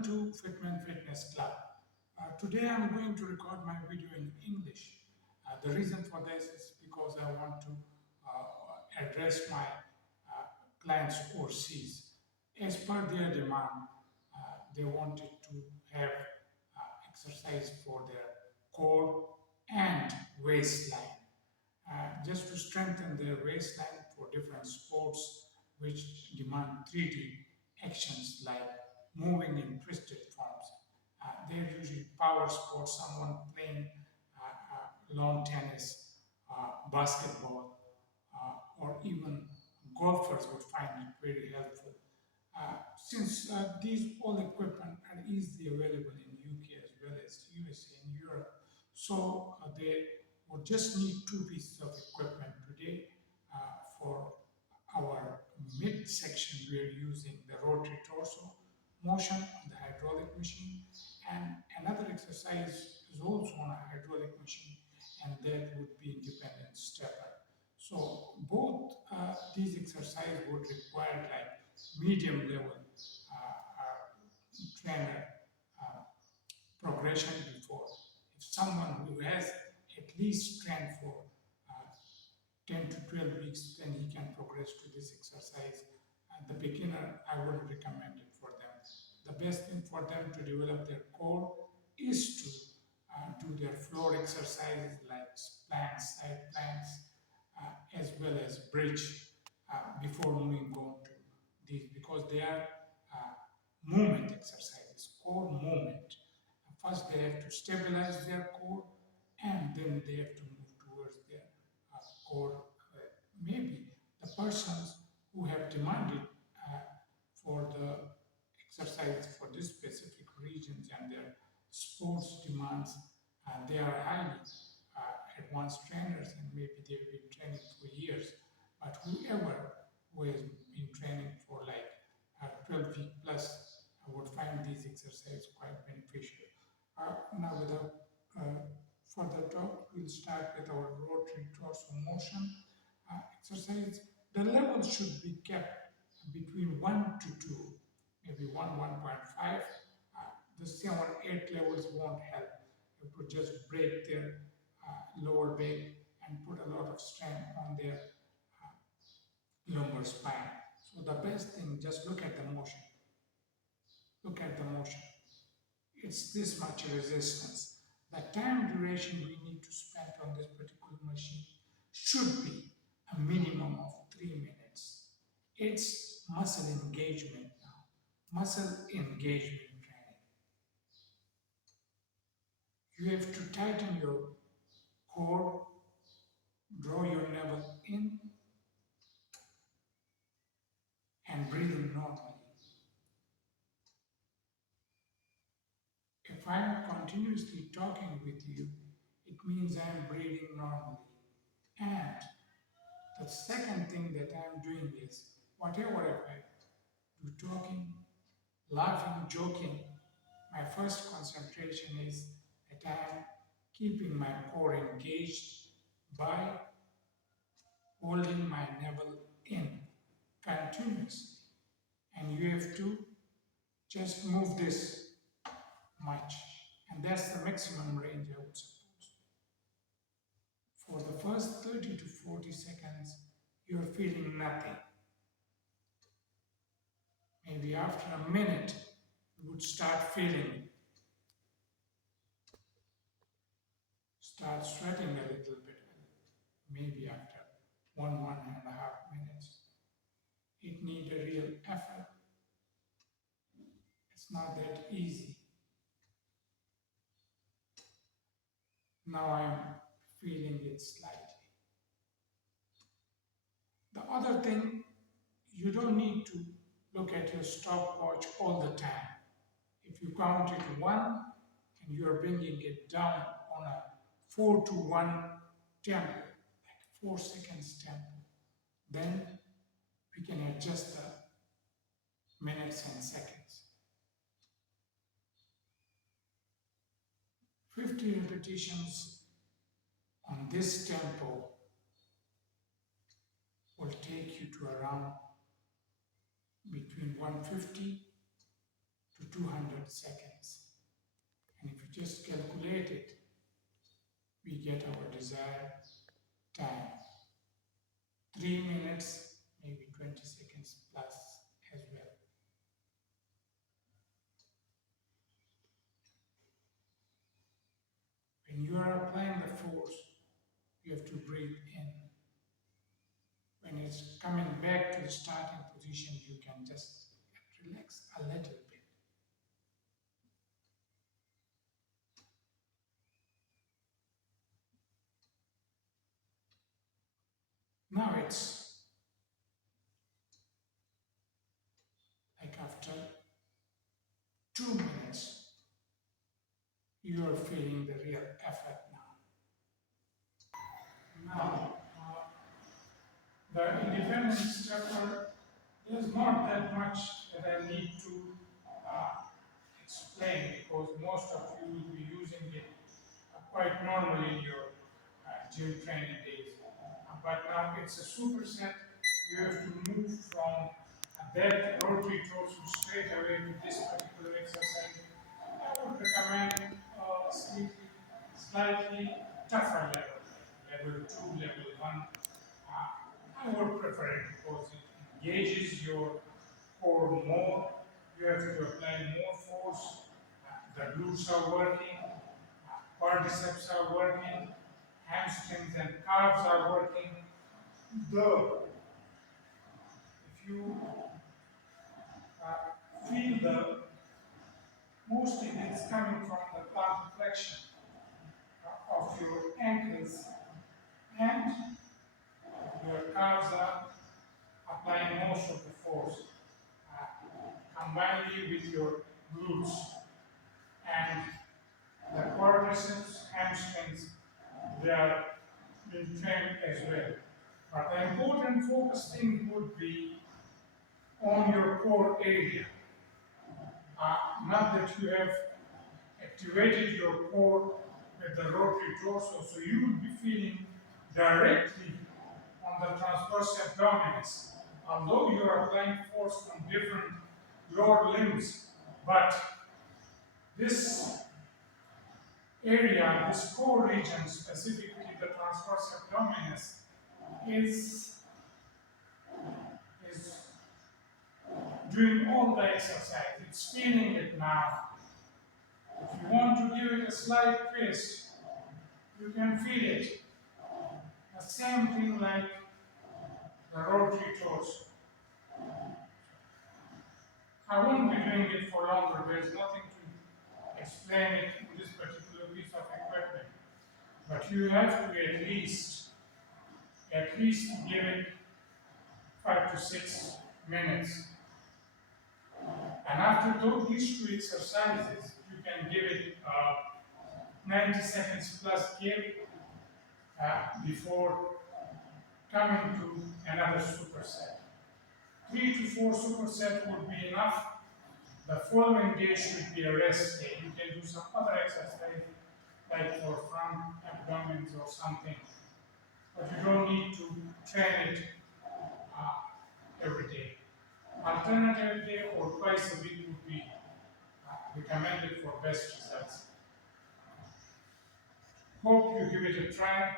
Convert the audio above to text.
Welcome to Fitman Fitness Club. Today I'm going to record my video in English. The reason for this is because I want to address my clients overseas. As per their demand, they wanted to have exercise for their core and waistline, just to strengthen their waistline for different sports which demand 3D actions like moving in twisted forms. They're usually power sports, someone playing lawn tennis, basketball, or even golfers would find it very helpful. Since these all equipment are easily available in UK as well as USA and Europe, so they would just need two pieces of equipment today. For our mid section, we are using the rotary torso motion on the hydraulic machine, and another exercise is also on a hydraulic machine, and that would be independent stepper. So both these exercises would require like medium level trainer progression before. If someone who has at least trained for 10 to 12 weeks, then he can progress to this exercise. The beginner, I wouldn't recommend it for them. The best thing for them to develop their core is to do their floor exercises like planks, side planks, as well as bridge before moving on to these, because they are movement exercises, core movement. First, they have to stabilize their core, and then they have to move towards their core. Maybe the persons who have demanded for the exercise for this specific regions and their sports demands, they are highly advanced trainers, and maybe they've been training for years. But whoever who has been training for like 12 week plus would find these exercises quite beneficial. Now, without further talk, we'll start with our rotary torso motion exercise. The levels should be kept between 1 to 2, maybe 1.5. The 7 or 8 levels won't help. It would just break their lower back and put a lot of strain on their lumbar spine. So the best thing, just look at the motion. Look at the motion. It's this much resistance. The time duration we need to spend on this particular machine should be a minimum of 3 minutes. It's muscle engagement now. Muscle engagement training. You have to tighten your core, draw your navel in, and breathe in normally. If I am continuously talking with you, it means I am breathing normally. And the second thing that I am doing is, whatever if I do talking, laughing, joking, my first concentration is that I am keeping my core engaged by holding my navel in continuously. And you have to just move this much. And that's the maximum range, I would suppose. For the first 30 to 40 seconds, you're feeling nothing. Maybe after a minute, you would start feeling, start sweating a little bit. Maybe after 1.5 minutes. It needs a real effort. It's not that easy. Now I'm feeling it slightly. The other thing, you don't need to look at your stopwatch all the time. If you count it 1 and you're bringing it down on a 4 to 1 tempo, like 4 seconds tempo, then we can adjust the minutes and seconds. 50 repetitions on this tempo will take you to around between 150 to 200 seconds. And if you just calculate it, we get our desired time. 3 minutes, maybe 20 seconds plus as well. When you are applying the force, you have to breathe in. When it's coming back to the starting position, you can just relax a little bit. Now it's like after 2 minutes, you are feeling the real effect now. Now, the independent stepper, there's not that much that I need to explain because most of you will be using it quite normally in your gym training days. But now it's a superset. You have to move from that rotary torso straight away to this particular exercise. I would recommend slightly tougher level 2, level 1. I would prefer it because it engages your core more. You have to apply more force. The glutes are working, quadriceps are working, hamstrings and calves are working. Though, if you feel the mostly it's coming from the palm flexion of your ankles and your calves are applying most of the force combined with your glutes and the quadriceps, hamstrings, they are being trained as well. But the important focus thing would be on your core area. Not that you have activated your core with the rotary torso, so you would be feeling directly on the transverse abdominis, although you are applying force from different lower limbs, but this area, this core region, specifically the transverse abdominis, is doing all the exercise. It's feeling it now. If you want to give it a slight twist, you can feel it. The same thing like the rotary torso. I won't be doing it for longer. There's nothing to explain it in this particular piece of equipment. But you have to at least give it 5 to 6 minutes. And after these 2 exercises, you can give it 90 seconds plus give before coming to another superset. 3 to 4 supersets would be enough. The following day should be a rest day. You can do some other exercise like for front abdomens or something. But you don't need to train it every day. Alternative day or twice a week would be recommended for best results. Hope you give it a try.